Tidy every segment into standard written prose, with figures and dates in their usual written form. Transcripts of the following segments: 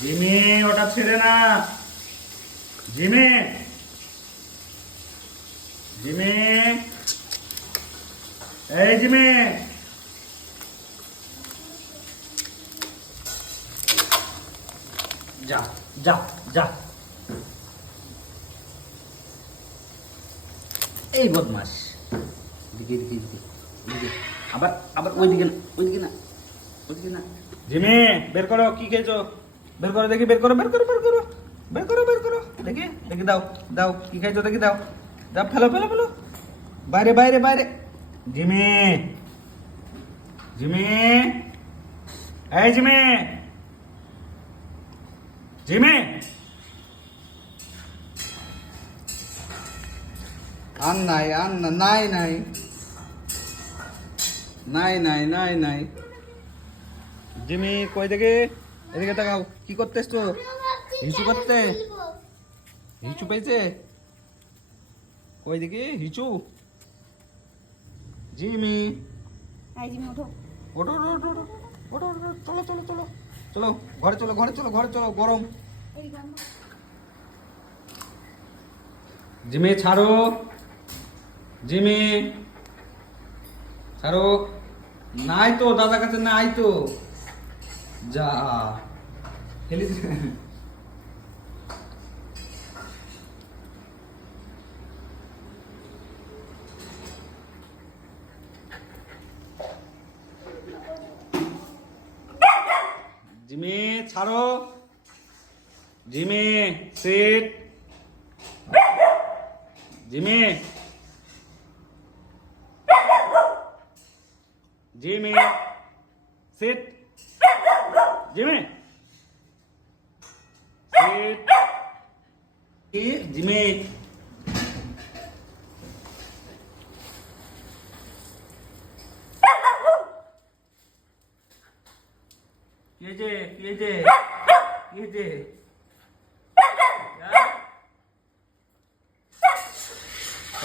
Jimmy, ওটা ছেড়ে না। জিমি, জিমি, এই জিমি, যা যা যা। এই বদমাস, দিকে দিকে দিকে দিকে, আবার আবার ওইদিকে না, ওইদিকে না, ওইদিকে না। জিমি, বের করো, কি খেয়েছো? বের করো দেখি, বের করো, বের করো, বের করো, বের করো, বের করো, দেখি দেখি, দাও দাও, কি খাইছো দেখি, দাও দাও, ফেলো ফেলো ফেলো, বাইরে বাইরে বাইরে। জিমি, জিমি, এই জিমি, জিমি, আর নাই, আর না, নাই নাই নাই নাই নাই নাই। জিমি কই দেখে, এদিকে তাকাও, কি করতেছ তো? হিচু করতে, হিচু পেয়েছে? কই দেখি হিচু। জিমি, ওঠো। ওঠো ওঠো ওঠো ওঠো, ওঠো ওঠো, চলো চলো চলো চলো, ঘরে চলো, ঘরে চলো, ঘরে চলো, গরম। জিমি ছাড়ো, জিমি ছাড়ো। নাই তো, দাদার কাছে নাই তো, যা ফেলে দে। জিমি ছাড়ো, Jimmy sit, Jimmy, Jimmy sit, Jimmy sit, Jimmy. কি হয়েছে, কি হয়েছে, কি হয়েছে?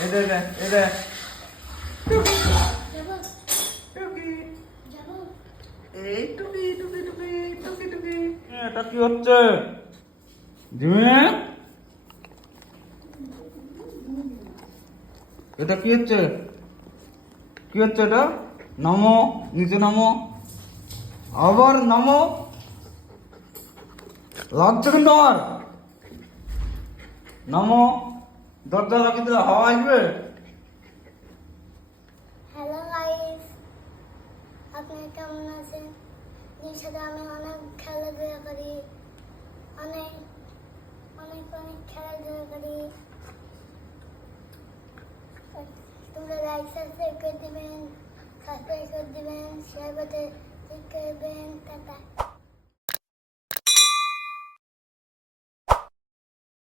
এদের এদের এই টুকি টুকি টুকি টুকি টুকি, এটা কি হচ্ছে? জিমি, এটা কি হচ্ছে? কি হচ্ছে এটা? নামো, নিচে নামো, আবার নামো। লাগছে কিন্তু আমার। নামো, দরজা লাগিয়ে দিলে হাওয়া আসবে। হ্যালো গাইস, আপনারা কেমন আছেন? এর সাথে আমি অনেক খেলাধুলা করি, অনেক অনেক অনেক খেলাধুলা করি। তোমরা লাইক সাবস্ক্রাইব করে দিবেন, শেয়ার করতে ক্লিক করবেন। টাটা।